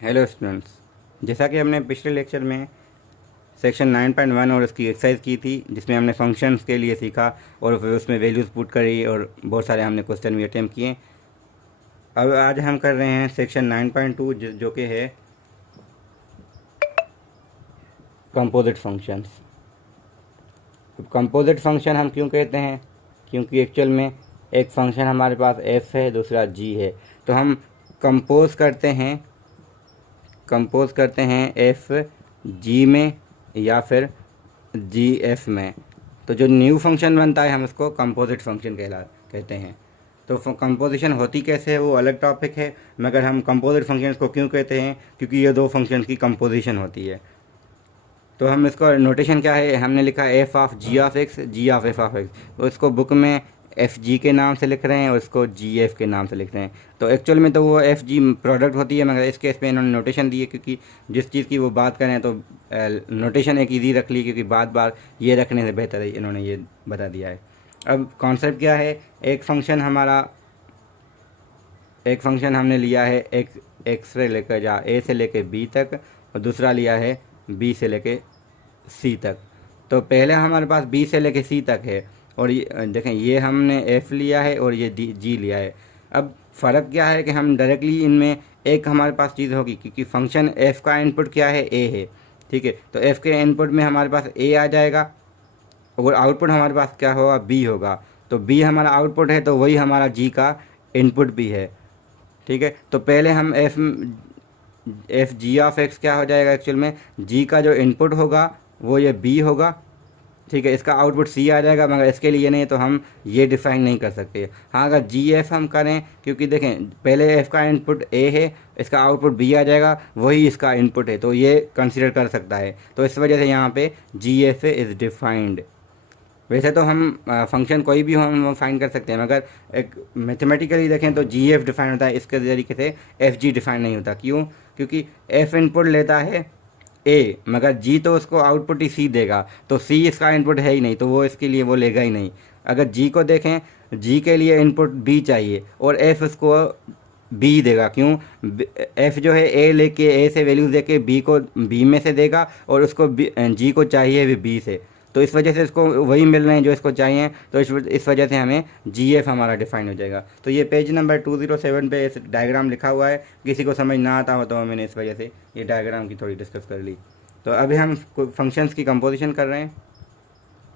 Hello students, जैसा कि हमने पिछले लेक्चर में सेक्शन 9.1 और उसकी एक्सरसाइज की थी, जिसमें हमने फंक्शंस के लिए सीखा और फिर उसमें वैल्यूज़ पुट करी और बहुत सारे हमने क्वेश्चन भी अटैम्प्ट किए। अब आज हम कर रहे हैं सेक्शन 9.2 जो कि है कंपोजिट फंक्शंस। कंपोजिट फंक्शन हम क्यों कहते हैं? क्योंकि एक्चुअल में एक फंक्शन हमारे पास एफ है, दूसरा जी है, तो हम कंपोज करते हैं एफ जी में या फिर जी एफ में। तो जो न्यू फंक्शन बनता है हम उसको कंपोजिट फंक्शन कहते हैं। तो कंपोजिशन होती कैसे है वो अलग टॉपिक है, मगर हम कंपोजिट फंक्शंस को क्यों कहते हैं? क्योंकि ये दो फंक्शंस की कंपोजिशन होती है। तो हम इसको नोटेशन क्या है, हमने लिखा F of G of X, G of F of X. तो इसको बुक में एफ जी के नाम से लिख रहे हैं और इसको जी एफ के नाम से लिख रहे हैं। तो एक्चुअल में तो वो एफ जी प्रोडक्ट होती है, मगर इस केस पे इन्होंने नोटेशन दी है क्योंकि जिस चीज़ की वो बात करें तो नोटेशन एक ईजी रख ली, क्योंकि बार बार ये रखने से बेहतर है इन्होंने ये बता दिया है। अब कॉन्सेप्ट क्या है, एक फंक्शन हमने लिया है एक्स से लेकर जा ए से लेकर बी तक, और दूसरा लिया है बी से लेके सी तक। तो पहले हमारे पास बी से लेके सी तक है, और ये देखें, ये हमने एफ लिया है और ये जी लिया है। अब फ़र्क क्या है कि हम डायरेक्टली इनमें एक हमारे पास चीज़ होगी, क्योंकि फंक्शन एफ का इनपुट क्या है, ए है। ठीक है, तो एफ के इनपुट में हमारे पास ए आ जाएगा और आउटपुट हमारे पास क्या होगा, बी होगा। तो बी हमारा आउटपुट है, तो वही हमारा जी का इनपुट भी है। ठीक है, तो पहले हम एफ जी ऑफ एक्स क्या हो जाएगा, एक्चुअल में जी का जो इनपुट होगा वो ये बी होगा। ठीक है, इसका आउटपुट सी आ जाएगा, मगर इसके लिए नहीं है तो हम ये डिफाइन नहीं कर सकते। हाँ, अगर जी एफ हम करें, क्योंकि देखें पहले एफ का इनपुट ए है, इसका आउटपुट बी आ जाएगा, वही इसका इनपुट है, तो ये कंसिडर कर सकता है। तो इस वजह से यहाँ पे जी एफ इज़ डिफाइंड। वैसे तो हम फंक्शन कोई भी हम फाइंड कर सकते हैं, मगर एक मैथमेटिकली देखें तो जी एफ डिफाइन होता है, इसके तरीके से एफ जी डिफाइन नहीं होता। क्यों? क्योंकि एफ इनपुट लेता है ए, मगर जी तो उसको आउटपुट ही सी देगा, तो सी इसका इनपुट है ही नहीं, तो वो इसके लिए वो लेगा ही नहीं। अगर जी को देखें, जी के लिए इनपुट बी चाहिए और एफ उसको बी देगा। क्यों? एफ जो है ए लेके ए से वैल्यूज देके बी को बी में से देगा, और उसको जी को चाहिए भी बी से, तो इस वजह से इसको वही मिल रहे हैं जो इसको चाहिए। तो इस वजह से हमें जी एफ हमारा डिफाइन हो जाएगा। तो ये पेज नंबर 207 पे इस डायग्राम लिखा हुआ है। किसी को समझ ना आता हो तो मैंने इस वजह से ये डायग्राम की थोड़ी डिस्कस कर ली। तो अभी हम फंक्शंस की कंपोजिशन कर रहे हैं।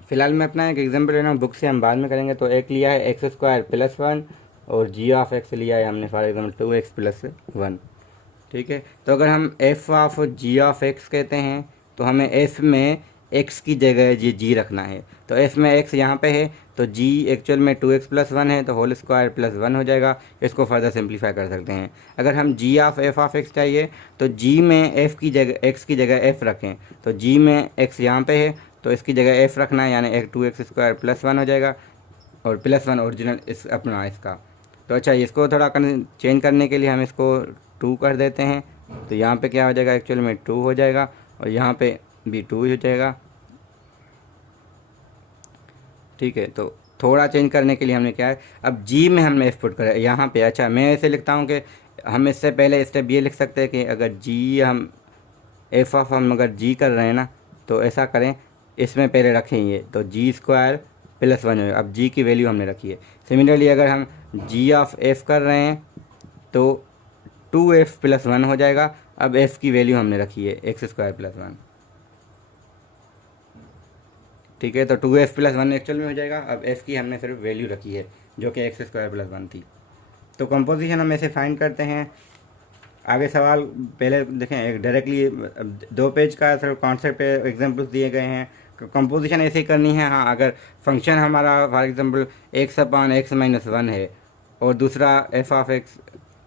फिलहाल मैं अपना एक एग्जाम्पल ले रहा हूँ, बुक से हम बाद में करेंगे। तो एक लिया है एक्स स्क्वायर प्लस वन, और जी ऑफ एक्स लिया है हमने for example 2x plus one. ठीक है, तो अगर हम F of G of X कहते हैं तो हमें एफ में एक्स की जगह जी रखना है। तो एफ में एक्स यहाँ पे है, तो जी एक्चुअल में 2x प्लस वन है, तो होल स्क्वायर प्लस वन हो जाएगा। इसको फर्दर सिंप्लीफाई कर सकते हैं। अगर हम जी ऑफ एफ ऑफ एक्स चाहिए तो जी में एफ की जगह एक्स की जगह एफ रखें, तो जी में एक्स यहाँ पे है तो इसकी जगह एफ रखना है, यानी एक 2x स्क्वायर प्लस वन हो जाएगा, और प्लस वन ओरिजिनल इस अपना इसका। तो अच्छा, इसको थोड़ा चेंज करने के लिए हम इसको 2 कर देते हैं। तो यहाँ पे क्या हो जाएगा, एक्चुअल में 2 हो जाएगा, और यहाँ पे भी 2 हो जाएगा। ठीक है, तो थोड़ा चेंज करने के लिए हमने क्या है, अब जी में हमने एफ पुट करा यहाँ पे। अच्छा, मैं ऐसे लिखता हूँ कि हम इससे पहले स्टेप ये लिख सकते हैं कि अगर जी हम एफ ऑफ हम अगर जी कर रहे हैं ना, तो ऐसा करें, इसमें पहले रखें ये, तो जी स्क्वायर प्लस वन हो। अब जी की वैल्यू हमने रखी है। सिमिलरली अगर हम जी ऑफ एफ कर रहे हैं तो 2f प्लस वन हो जाएगा। अब f की वैल्यू हमने रखी है एक्स स्क्वायर प्लस वन। ठीक है, तो 2f प्लस वन एक्चुअल में हो जाएगा। अब f की हमने सिर्फ वैल्यू रखी है जो कि एक्स स्क्वायर प्लस वन थी। तो कंपोजिशन हम ऐसे फाइंड करते हैं। आगे सवाल पहले देखें, एक डायरेक्टली 2 पेज का सिर्फ कॉन्सेप्ट एग्जाम्पल्स दिए गए हैं। कंपोजिशन ऐसे ही करनी है। हाँ, अगर फंक्शन हमारा for example x upon x minus one है, और दूसरा एफ ऑफ एक्स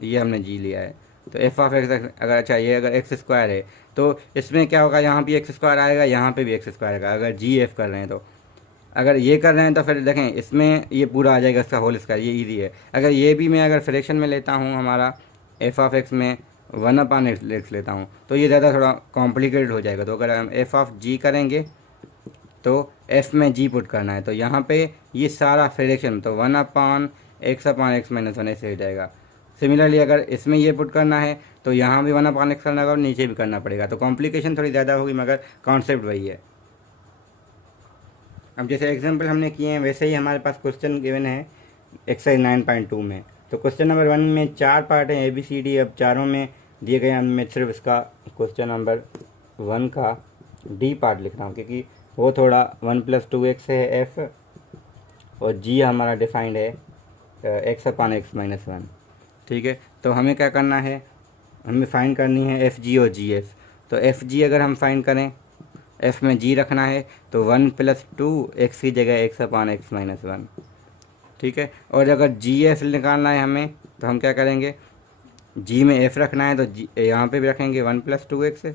ये हमने जी लिया है, तो एफ ऑफ एक्स अगर अच्छा ये अगर एक्स स्क्वायर है तो इसमें क्या होगा, यहाँ भी एक्स स्क्वायर आएगा, यहाँ पे भी एक्स स्क्वायर आएगा। अगर जी एफ कर रहे हैं तो, अगर ये कर रहे हैं तो फिर देखें इसमें ये पूरा आ जाएगा इसका होल स्क्वायर, ये इजी है। अगर ये भी मैं अगर फ्रैक्शन में लेता हूँ, हमारा एफ ऑफ एक्स में 1 अपान एक्स लेता हूँ, तो ये ज़्यादा थोड़ा कॉम्प्लिकेटेड हो जाएगा। तो अगर हम एफ ऑफ जी करेंगे तो एफ में जी पुट करना है, तो यहाँ पे ये सारा फ्रैक्शन तो 1 अपान एक्स माइनस वन ऐसे हो जाएगा। सिमिलरली अगर इसमें ये पुट करना है तो यहाँ भी 1/x करना होगा और नीचे भी करना पड़ेगा, तो कॉम्प्लिकेशन थोड़ी ज़्यादा होगी मगर कॉन्सेप्ट वही है। अब जैसे एग्जांपल हमने किए हैं वैसे ही हमारे पास क्वेश्चन गिवन है एक्सरसाइज 9.2 में। तो क्वेश्चन नंबर 1 में 4 पार्ट हैं ABCD। अब चारों में दिए गए मैं सिर्फ इसका क्वेश्चन नंबर 1 का D पार्ट लिख रहा हूँ, क्योंकि वो थोड़ा 1 + 2x है f, और g हमारा डिफाइंड है x/x-1। ठीक है, तो हमें क्या करना है, हमें फाइंड करनी है FG और GF। तो FG अगर हम फाइंड करें, f में g रखना है तो 1 + 2x की जगह x/x-1। ठीक है, और अगर GF निकालना है हमें तो हम क्या करेंगे, g में f रखना है तो यहाँ पे भी रखेंगे 1 + 2x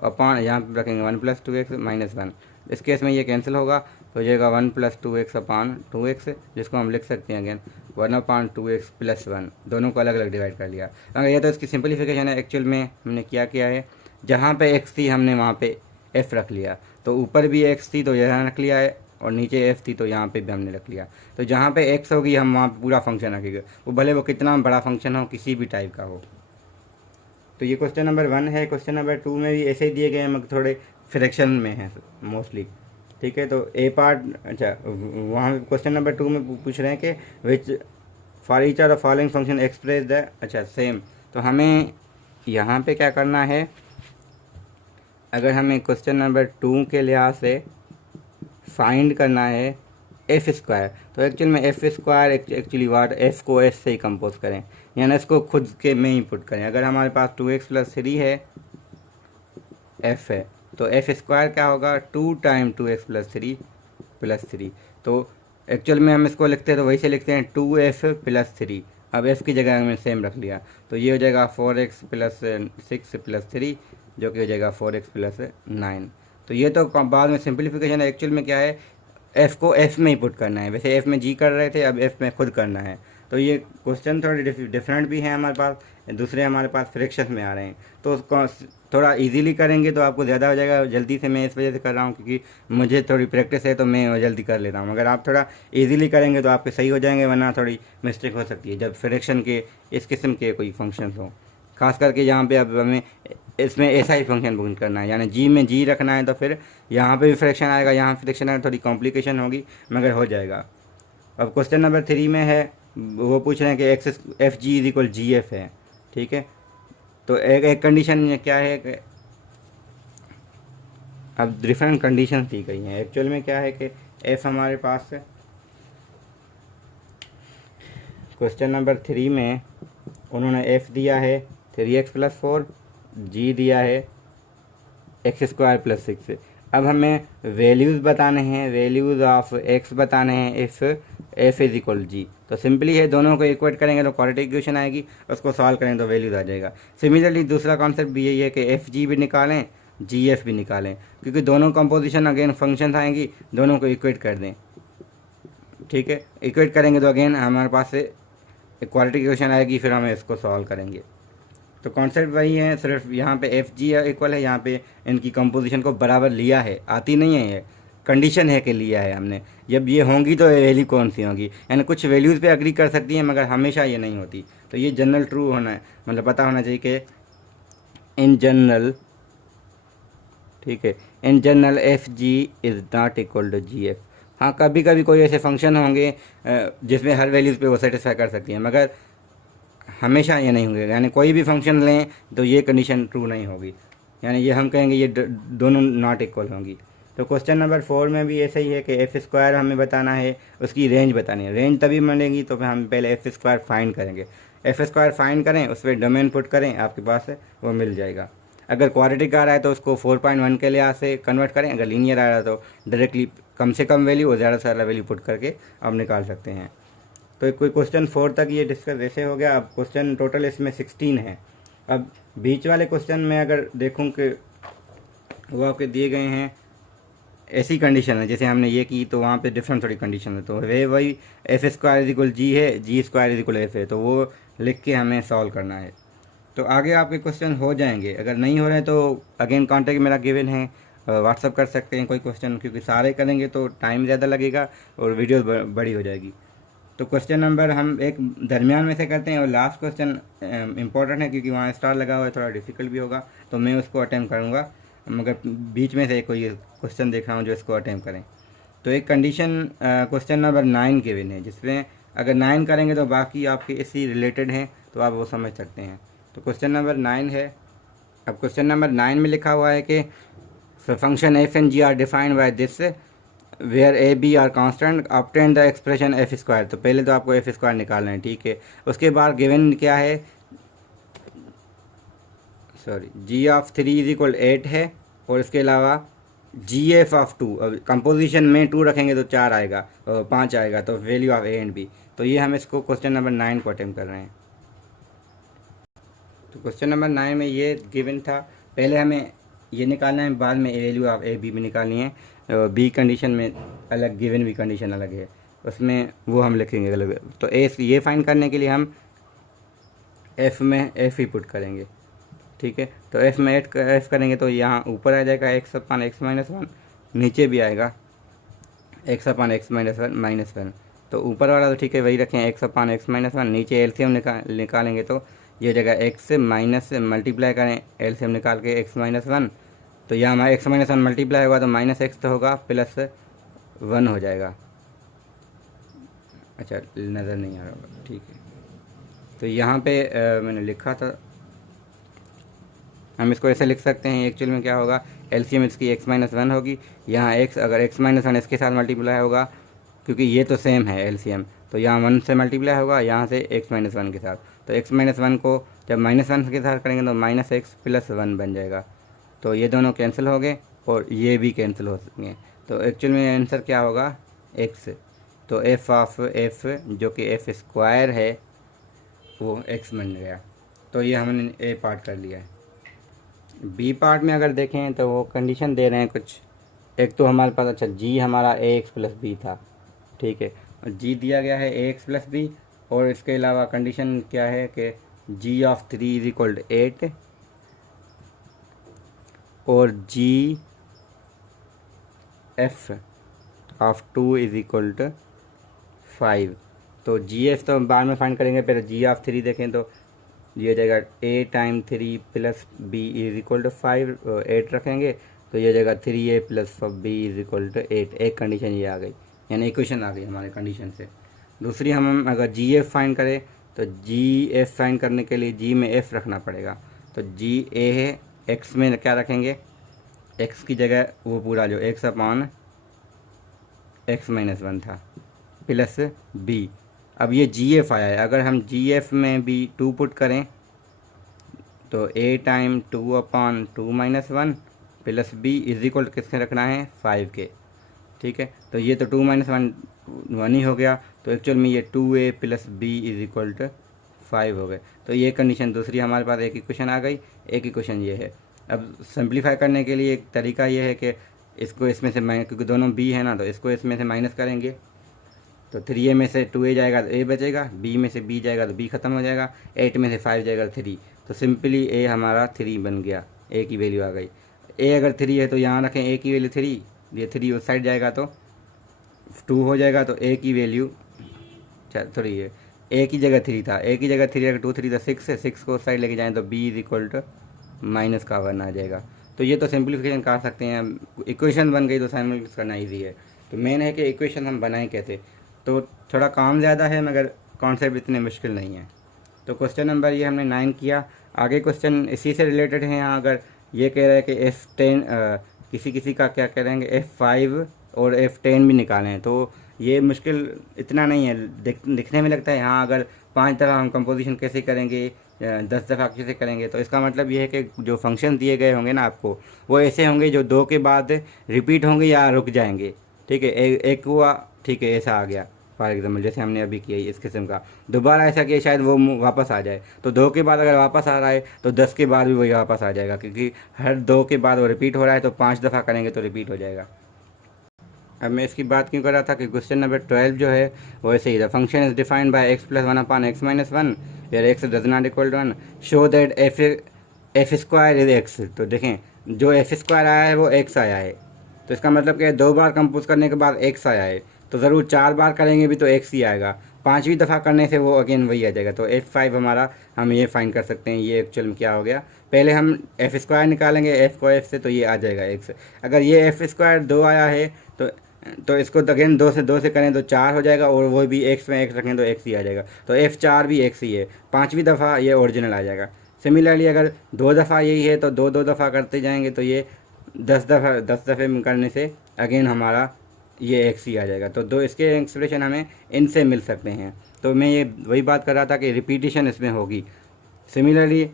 अपॉन, यहाँ पे रखेंगे 1 + 2x-1। इस केस में ये कैंसिल होगा तो हो जाएगा 1 + 2x/2x, जिसको हम लिख सकते हैं अगेन 1/2x + 1। दोनों को अलग अलग डिवाइड कर लिया। अगर ये तो इसकी सिंपलीफिकेशन है। एक्चुअल में हमने क्या है, जहाँ पे x थी हमने वहाँ पे f रख लिया, तो ऊपर भी x थी तो यहाँ रख लिया है, और नीचे f थी तो यहाँ पे भी हमने रख लिया। तो जहाँ पे x होगी हम वहाँ पे पूरा फंक्शन रखेंगे, वो भले वो कितना बड़ा फंक्शन हो, किसी भी टाइप का हो। तो ये क्वेश्चन नंबर 1 है। क्वेश्चन नंबर 2 में भी ऐसे ही दिए गए हैं मगर थोड़े फ्रैक्शन में हैं मोस्टली। ठीक है, तो ए पार्ट, अच्छा वहाँ क्वेश्चन नंबर 2 में पूछ रहे हैं कि which for each are the following function express the, अच्छा सेम। तो हमें यहाँ पे क्या करना है, अगर हमें क्वेश्चन नंबर 2 के लिहाज से फाइंड करना है f², तो एक्चुअल में f² एक्चुअली वाट f को s से ही कंपोज करें, यानी इसको खुद के में ही पुट करें। अगर हमारे पास 2x + 3 है f है, तो f² क्या होगा 2 × 2x + 3 + 3। तो एक्चुअल में हम इसको लिखते हैं तो वही से लिखते हैं 2f + 3। अब f की जगह हमने सेम रख लिया, तो ये हो जाएगा 4x + 6 + 3, जो कि हो जाएगा 4x + 9। तो ये तो बाद में सिंपलीफिकेशन है। एक्चुअल में क्या है, f को f में ही पुट करना है। वैसे f में g कर रहे थे, अब f में खुद करना है। तो ये क्वेश्चन थोड़े डिफरेंट भी हैं हमारे पास, दूसरे हमारे पास फ्रैक्शन में आ रहे हैं। तो उसको थोड़ा इजीली करेंगे तो आपको ज़्यादा हो जाएगा। जल्दी से मैं इस वजह से कर रहा हूँ क्योंकि मुझे थोड़ी प्रैक्टिस है, तो मैं जल्दी कर लेता हूँ। अगर आप थोड़ा इजीली करेंगे तो आपके सही हो जाएंगे, वरना थोड़ी मिस्टेक हो सकती है जब फ्रैक्शन के इस किस्म के कोई फंक्शंस हों, खास करके यहाँ पे अब हमें इसमें ऐसा ही फंक्शन बुक करना है, यानी जी में जी रखना है, तो फिर यहाँ पे भी फ्रैक्शन आएगा, यहाँ फ्रैक्शन आएगा, थोड़ी कॉम्प्लिकेशन होगी मगर हो जाएगा। अब क्वेश्चन नंबर 3 में है, वो पूछ रहे हैं कि FG = GF है। ठीक है, तो एक कंडीशन क्या है कि अब डिफरेंट कंडीशन दी गई हैं। एक्चुअल में क्या है कि f हमारे पास है, क्वेश्चन नंबर 3 में उन्होंने f दिया है 3x + 4, g दिया है x² + 6। अब हमें वैल्यूज़ बताने हैं, वैल्यूज़ ऑफ x बताने हैं इफ़ f = g। तो सिंपली है, दोनों को इक्वेट करेंगे तो क्वाड्रेटिक इक्वेशन आएगी, उसको सॉल्व करें तो वैल्यूज़ आ जाएगा। सिमिलरली दूसरा कॉन्सेप्ट भी यही है कि FG भी निकालें, GF भी निकालें, क्योंकि दोनों कंपोजिशन अगेन फंक्शन आएंगी, दोनों को इक्वेट कर दें। ठीक है, इक्वेट करेंगे तो अगेन हमारे पास से क्वाड्रेटिक इक्वेशन आएगी, फिर हम इसको सॉल्व करेंगे। तो कॉन्सेप्ट वही है, सिर्फ यहाँ पे FG इक्वल है, यहाँ पे इनकी कंपोजिशन को बराबर लिया है, आती नहीं है, ये कंडीशन है कि लिया है हमने। जब ये होंगी तो वैल्यू कौन सी होगी, यानी कुछ वैल्यूज़ पे अग्री कर सकती हैं मगर हमेशा ये नहीं होती। तो ये जनरल ट्रू होना है, मतलब पता होना चाहिए कि इन जनरल, ठीक है, इन जनरल FG = GF। हाँ, कभी कभी कोई ऐसे फंक्शन होंगे जिसमें हर वैल्यूज़ पे वो सेटिस्फाई कर सकती हैं, मगर हमेशा ये नहीं होंगे। यानी कोई भी फंक्शन लें तो ये कंडीशन ट्रू नहीं होगी, यानी ये हम कहेंगे ये दोनों नॉट इक्वल होंगी। तो क्वेश्चन नंबर 4 में भी ऐसा ही है कि f² हमें बताना है, उसकी रेंज बतानी है। रेंज तभी मिलेगी तो फिर हम पहले f² फाइंड करेंगे। f² फाइंड करें, उस पर डोमेन पुट करें, आपके पास वो मिल जाएगा। अगर क्वाड्रेटिक आ रहा है तो उसको 4.1 के लिहाज से कन्वर्ट करें, अगर लीनियर आ रहा है तो डायरेक्टली कम से कम वैल्यू और ज़्यादा से ज़्यादा वैल्यू पुट करके आप निकाल सकते हैं। तो कोई क्वेश्चन 4 तक ये डिस्कस ऐसे हो गया। अब क्वेश्चन टोटल इसमें 16 है। अब बीच वाले क्वेश्चन में अगर देखूं कि वो आपके दिए गए हैं ऐसी कंडीशन है जैसे हमने ये की, तो वहाँ पे डिफरेंट थोड़ी कंडीशन है, तो वे वही f² = g है, g² = f है, तो वो लिख के हमें सॉल्व करना है। तो आगे आपके क्वेश्चन हो जाएंगे। अगर नहीं हो रहे हैं तो अगेन कॉन्टैक्ट मेरा गिवन है, व्हाट्सअप कर सकते हैं कोई क्वेश्चन, क्योंकि सारे करेंगे तो टाइम ज़्यादा लगेगा और वीडियो बड़ी हो जाएगी। तो क्वेश्चन नंबर हम एक दरमियान में से करते हैं, और लास्ट क्वेश्चन इम्पोर्टेंट है क्योंकि वहाँ स्टार लगा हुआ है, थोड़ा डिफिकल्ट भी होगा, तो मैं उसको अटैम्प्ट करूँगा, मगर बीच में से कोई क्वेश्चन देख रहा हूँ जो इसको अटैम्प्ट करें। तो एक कंडीशन क्वेश्चन नंबर 9 गिवन है, जिसमें अगर 9 करेंगे तो बाकी आपके इसी रिलेटेड हैं, तो आप वो समझ सकते हैं। तो क्वेश्चन नंबर 9 है। अब क्वेश्चन नंबर 9 में लिखा हुआ है कि function F and G are defined by this where A B are constant obtain the expression F square. तो पहले तो आपको एफ स्क्वायर निकालना है, ठीक है। उसके बाद गिवन क्या है, sorry, G of 3 is equal 8 है, और इसके अलावा जी एफ ऑफ 2, अब कंपोजिशन में 2 रखेंगे तो 4 आएगा, 5 आएगा, तो value of A and B. तो ये हम इसको क्वेश्चन नंबर 9 को अटेम्प्ट कर रहे हैं। तो क्वेश्चन नंबर 9 में ये गिवन था, पहले हमें ये निकालना है, बाद में वैल्यू ऑफ ए बी भी निकालनी है। बी कंडीशन में अलग, गिवन भी कंडीशन अलग है, उसमें वो हम लिखेंगे अलग। तो ए ये फाइंड करने के लिए हम एफ में एफ ही पुट करेंगे, ठीक है। तो एफ में एफ करेंगे तो यहाँ ऊपर आ जाएगा एक्स अपान एक्स माइनस 1, नीचे भी आएगा एक्स अपान एक्स माइनस 1। तो ऊपर वाला तो ठीक है वही रखें, एक्स अपान एक्स माइनस 1। नीचे एलसीएम निकालेंगे तो ये जगह एक्स से माइनस से मल्टीप्लाई करें, एलसीएम निकाल के एक्स माइनस 1, तो यहाँ हमारा एक्स माइनस 1 मल्टीप्लाई होगा तो माइनस एक्स तो होगा, प्लस 1 हो जाएगा। अच्छा, नज़र नहीं आ रहा होगा, ठीक है। तो यहाँ पे मैंने लिखा था, हम इसको ऐसे लिख सकते हैं। एक्चुअल में क्या होगा, एलसीएम इसकी एक्स माइनस 1 होगी, यहाँ एक्स अगर एक्स माइनस 1 इसके साथ मल्टीप्लाई होगा, क्योंकि ये तो सेम है एलसीएम, तो यहाँ 1 से मल्टीप्लाई होगा, यहाँ से एक्स माइनस 1 के साथ। तो एक्स माइनस 1 को जब माइनस 1 के साथ करेंगे तो माइनस एक्स प्लस 1 बन जाएगा। तो ये दोनों कैंसिल हो गए और ये भी कैंसिल हो सकेंगे। तो एक्चुअल में आंसर क्या होगा, एक्स। तो एफ ऑफ एफ जो कि एफ स्क्वायर है वो एक्स बन गया। तो ये हमने ए पार्ट कर लिया है। बी पार्ट में अगर देखें तो वो कंडीशन दे रहे हैं कुछ, एक तो हमारे पास, अच्छा, जी हमारा ए एक्स प्लस बी था, ठीक है, और जी दिया गया है ए एक्स प्लस बी, और इसके अलावा कंडीशन क्या है कि G of 3 is equal to 8 और G F of 2 is equal to 5। तो जी एफ तो बाद में फाइंड करेंगे, पहले जी ऑफ 3 देखें तो ये जाएगा A time 3 plus B is equal to 5, 8 रखेंगे तो ये जाएगा 3a plus B is equal to 8। एक कंडीशन ये आ गई, यानी इक्वेशन आ गई हमारे कंडीशन से। दूसरी हम अगर जी एफ फाइंड करें तो जी एफ फाइंड करने के लिए जी में एफ रखना पड़ेगा। तो जी ए है, एक्स में क्या रखेंगे, एक्स की जगह वो पूरा जो एक्स अपान एक्स माइनस 1 था प्लस बी। अब ये जी एफ आया है, अगर हम जी एफ में भी 2 पुट करें तो A time 2 upon 2 minus 1 plus B is equal किसके रखना है, 5 के, ठीक है। तो ये तो 2 माइनस 1 ही हो गया, तो एक्चुअल में ये 2a plus B is equal to 5 हो गए। तो ये कंडीशन दूसरी हमारे पास एक इक्वेशन आ गई। एक इक्वेशन ये है। अब सिंप्लीफाई करने के लिए एक तरीका ये है कि इसको इसमें से माइनस, क्योंकि दोनों b है ना, तो इसको इसमें से माइनस करेंगे तो 3a में से 2a जाएगा तो a बचेगा, b में से b जाएगा तो b ख़त्म हो जाएगा, 8 में से 5 जाएगा तो 3। तो सिंपली a हमारा 3 बन गया, a की वैल्यू आ गई। a अगर 3 है तो यहाँ रखें a की वैल्यू 3, ये 3 उस साइड जाएगा तो 2 हो जाएगा, तो a की वैल्यू सॉरी ये a की जगह 3 था, a की जगह 3 अगर 2 3 तो 6 है, 6 को उस साइड लेके जाएँ तो b is equal to minus का 1 आ जाएगा। तो ये तो सिंप्लीफिकेशन कर सकते हैं, इक्वेशन बन गई तो सिंप्लीफिकेशन करना ईजी है। तो मेन है कि इक्वेशन हम बनाएं कैसे, तो थोड़ा काम ज़्यादा है मगर कॉन्सेप्ट इतने मुश्किल नहीं है। तो क्वेश्चन नंबर ये हमने 9 किया। आगे क्वेश्चन इसी से रिलेटेड है। यहाँ अगर ये कह रहा है कि F10 किसी किसी का क्या कह रहे हैं F5 और F10 भी निकालें, तो ये मुश्किल इतना नहीं है, दिखने में लगता है। यहाँ अगर 5 दफ़ा हम कंपोजिशन कैसे करेंगे, 10 दफ़ा कैसे करेंगे, तो इसका मतलब ये है कि जो फंक्शन दिए गए होंगे ना आपको, वो ऐसे होंगे जो 2 के बाद रिपीट होंगे या रुक जाएंगे, ठीक है। एक हुआ, ठीक है, ऐसा आ गया फॉर एग्जाम्पल, जैसे हमने अभी किया इस किस्म का, दोबारा ऐसा किया शायद वो वापस आ जाए। तो 2 के बाद अगर वापस आ रहा है तो 10 के बाद भी वही वापस आ जाएगा, क्योंकि हर 2 के बाद वो रिपीट हो रहा है, तो 5 दफ़ा करेंगे तो रिपीट हो जाएगा। अब मैं इसकी बात क्यों कर रहा था कि क्वेश्चन नंबर 12 जो है वो ऐसे ही था। Function is defined by x plus 1 upon x minus 1 where x does not equal to 1, show that f square is x. तो देखें, जो एफ स्क्वायर आया है वो एक्स आया है, तो इसका मतलब कि 2 बार कंपोज करने के बाद एक्स आया है, तो ज़रूर 4 बार करेंगे भी तो एक्स ही आएगा। पाँचवीं दफ़ा करने से वो अगेन वही आ जाएगा। तो F5 हमारा हम ये फाइंड कर सकते हैं। ये एक्चुअल में क्या हो गया, पहले हम एफ स्क्वायर निकालेंगे एफ को एफ से, तो ये आ जाएगा x। अगर ये एफ स्क्वायर 2 आया है तो इसको अगेन 2 से करें तो 4 हो जाएगा, और वो भी x में x रखें तो x ही आ जाएगा। तो F4 भी x ही है, पाँचवीं दफ़ा ये ओरिजिनल आ जाएगा। सिमिलरली अगर 2 दफ़ा यही है तो 2 दफ़ा करते जाएंगे तो ये 10 दफ़े करने से अगेन हमारा ये एक्स ही आ जाएगा। तो दो इसके एक्सप्रेशन हमें इनसे मिल सकते हैं। तो मैं ये वही बात कर रहा था कि रिपीटिशन इसमें होगी। सिमिलरली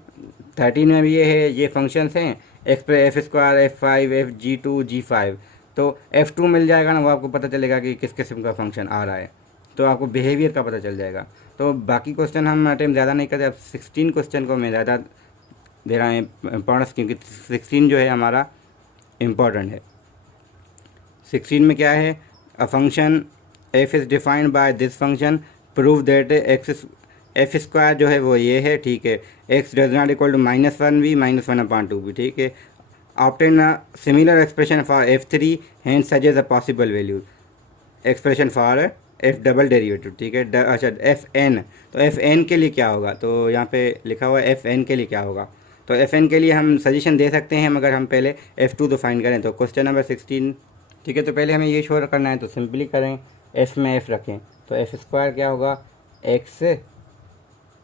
13 में भी ये है, ये फंक्शंस हैं F square F5 G2 G5। तो F2 मिल जाएगा ना, वो आपको पता चलेगा कि किस किस्म का फंक्शन आ रहा है, तो आपको बिहेवियर का पता चल जाएगा। तो बाकी क्वेश्चन हम अटेम्प्ट ज़्यादा नहीं करते। अब 16 क्वेश्चन को मैं ज़्यादा दे रहा है इंपॉर्टेंस, क्योंकि 16 जो है हमारा इम्पॉर्टेंट है। 16 में क्या है, a function f is defined by this function, prove that f square जो है वो ये है, ठीक है। x does not equal to -1v -1/2v, ठीक है। Obtain a similar expression for f3 hence suggest a possible value expression for f double derivative, ठीक है। अच्छा fn, तो fn के लिए क्या होगा, तो यहाँ पे लिखा हुआ है fn के लिए क्या होगा। तो fn के लिए हम सजेशन दे सकते हैं, मगर हम पहले f2 तो फाइंड करें। तो क्वेश्चन नंबर 16, ठीक है। तो पहले हमें ये शो करना है, तो सिंपली करें, f में f रखें तो एफ स्क्वायर क्या होगा, x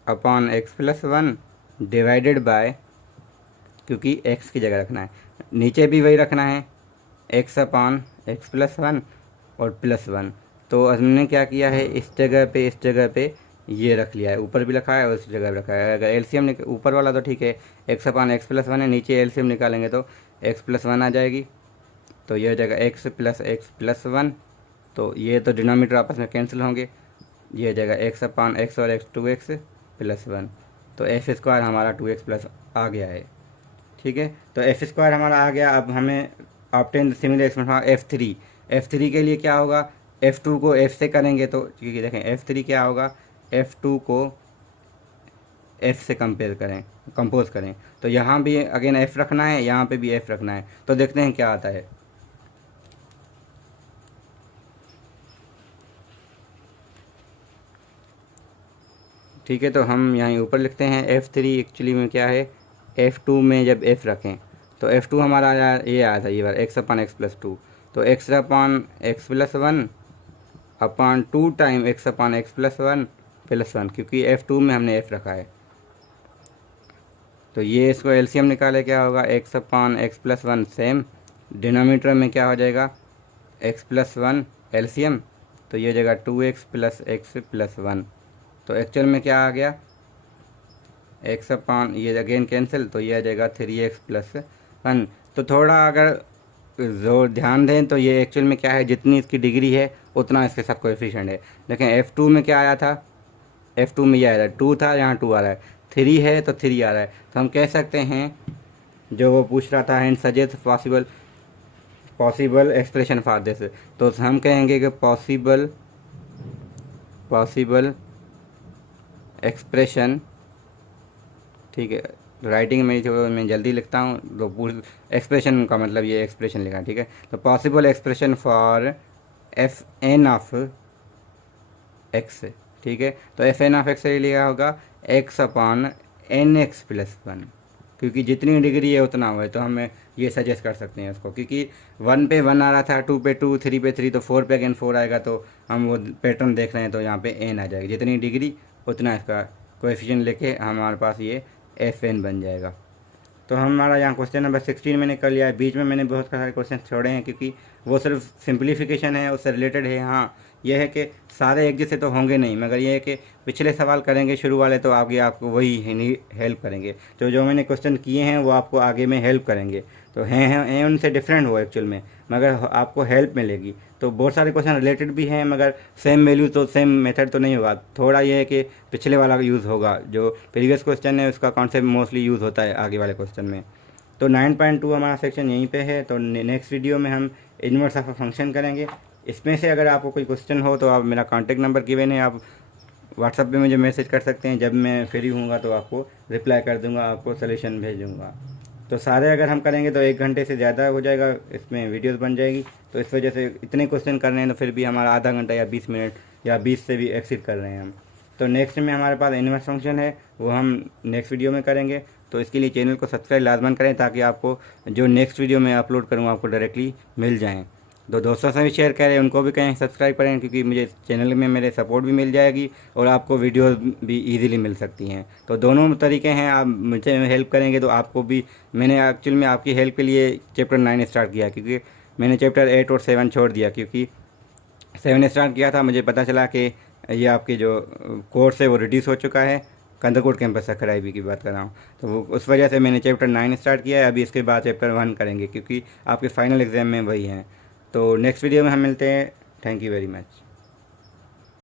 upon x+1 divided by, क्योंकि x की जगह रखना है, नीचे भी वही रखना है, x अपॉन x+1 और +1। तो हमने क्या किया है, इस जगह पे ये रख लिया है, ऊपर भी रखा है और इस जगह भी रखा है। अगर एलसीएम ऊपर वाला तो ठीक है, x अपॉन x+1 है, नीचे एलसीएम निकालेंगे तो x+1 आ जाएगी। तो ये हो जाएगा x प्लस x+1, तो ये तो डिनोमिनेटर आपस में कैंसिल होंगे, ये हो जाएगा x अपॉन x और x 2x+1। तो एफ स्क्वायर हमारा 2x प्लस आ गया है, ठीक है। तो एफ स्क्वायर हमारा आ गया। अब हमें ऑब्टेन सिमिलर एक्सप्रेशन F3 के लिए क्या होगा, F2 को F से करेंगे तो, क्योंकि देखें F3 क्या होगा, F2 को F से कंपोज करें। तो यहाँ भी अगेन F रखना है, यहाँ पे भी F रखना है। तो देखते हैं क्या आता है। ठीक है, तो हम यहाँ ऊपर लिखते हैं F3 एक्चुअली में क्या है, F2 में जब F रखें तो F2 हमारा ये आया था ये बार x अपॉन x+2, तो x upon x+1 upon 2 time x upon x+1 क्योंकि F2 में हमने F रखा है। तो ये इसको एलसीएम निकाले क्या होगा, x upon x+1 same, denominator में क्या हो जाएगा x+1 एलसीएम, तो ये हो जाएगा 2x प्लस x+1। तो एक्चुअल में क्या आ गया, x अपॉन ये अगेन कैंसिल, तो ये आ जाएगा 3x+1। तो थोड़ा अगर जोर ध्यान दें तो ये एक्चुअल में क्या है, जितनी इसकी डिग्री है उतना इसके सब कोएफिशिएंट है। देखें F2 में क्या आया था, F2 में ये आया था 2 था, यहाँ 2 आ रहा है, 3 है तो 3 आ रहा है। तो हम कह सकते हैं जो वो पूछ रहा था and suggest possible expression for this, तो हम कहेंगे कि पॉसिबल एक्सप्रेशन, ठीक है। राइटिंग में जो मैं जल्दी लिखता हूँ तो पूछ एक्सप्रेशन का मतलब ये एक्सप्रेशन लिखा है, ठीक है। तो possible expression for Fn of x, ठीक है। तो Fn ऑफ x से लिया होगा x अपॉन nx+1, क्योंकि जितनी डिग्री है उतना हुआ है, तो हमें ये सजेस्ट कर सकते हैं इसको, क्योंकि 1 पे 1 आ रहा था, 2 पे 2, 3 पे 3, तो 4 पे अगेन 4 आएगा। तो हम वो पैटर्न देख रहे हैं, तो यहाँ पे n आ जाएगा, जितनी डिग्री उतना इसका कोएफिशिएंट लेके हमारे पास ये Fn बन जाएगा। तो हमारा यहाँ क्वेश्चन नंबर 16 मैंने कर लिया है। बीच में मैंने बहुत सारे क्वेश्चन छोड़े हैं, क्योंकि वो सिर्फ सिंप्लीफिकेशन है, उससे रिलेटेड है। हाँ, यह है कि सारे एक जैसे तो होंगे नहीं, मगर ये है कि पिछले सवाल करेंगे शुरू वाले, तो आगे आपको वही हेल्प करेंगे। तो जो मैंने क्वेश्चन किए हैं वो आपको आगे में हेल्प करेंगे। तो हैं उनसे डिफरेंट हो एक्चुअल में, मगर आपको हेल्प मिलेगी। तो बहुत सारे क्वेश्चन रिलेटेड भी हैं, मगर सेम वैल्यू तो सेम मेथड तो नहीं होगा। थोड़ा ये है कि पिछले वाला का यूज़ होगा, जो प्रीवियस क्वेश्चन है उसका कॉन्सेप्ट मोस्टली यूज़ होता है आगे वाले क्वेश्चन में। तो 9.2 हमारा सेक्शन यहीं पे है। तो नेक्स्ट वीडियो में हम इन्वर्स ऑफ अ फंक्शन करेंगे। इसमें से अगर आपको कोई क्वेश्चन हो तो आप, मेरा कॉन्टैक्ट नंबर गिवन है, आप व्हाट्सएप पे मुझे मैसेज कर सकते हैं। जब मैं फ्री हूँगा तो आपको रिप्लाई कर दूँगा, आपको सलूशन भेज दूँगा। तो सारे अगर हम करेंगे तो 1 घंटे से ज़्यादा हो जाएगा, इसमें वीडियोस बन जाएगी। तो इस वजह से इतने क्वेश्चन करने हैं तो फिर भी हमारा आधा घंटा या 20 मिनट या 20 से भी एक्सीड कर रहे हैं हम। तो नेक्स्ट में हमारे पास इनवर्स फंक्शन है, वो हम नेक्स्ट वीडियो में करेंगे। तो इसके लिए चैनल को सब्सक्राइब लाजमन करें ताकि आपको जो नेक्स्ट वीडियो में अपलोड करूँ आपको डायरेक्टली मिल जाएँ। तो दोस्तों से भी शेयर करें, उनको भी कहें सब्सक्राइब करें, क्योंकि मुझे चैनल में मेरे सपोर्ट भी मिल जाएगी और आपको वीडियो भी इजीली मिल सकती हैं। तो दोनों तरीके हैं, आप मुझे हेल्प करेंगे तो आपको भी। मैंने एक्चुअल में आपकी हेल्प के लिए चैप्टर 9 स्टार्ट किया, क्योंकि मैंने चैप्टर 8 और 7 छोड़ दिया, क्योंकि 7 स्टार्ट किया था, मुझे पता चला कि ये आपके जो कोर्स है वो रिड्यूस हो चुका है। कंदरकोट कैंपस सक्खर IB की बात कर रहा हूँ। तो वो उस वजह से मैंने चैप्टर 9 स्टार्ट किया है। अभी इसके बाद चैप्टर 1 करेंगे, क्योंकि आपके फाइनल एग्ज़ाम में वही हैं। तो नेक्स्ट वीडियो में हम मिलते हैं। Thank you very much.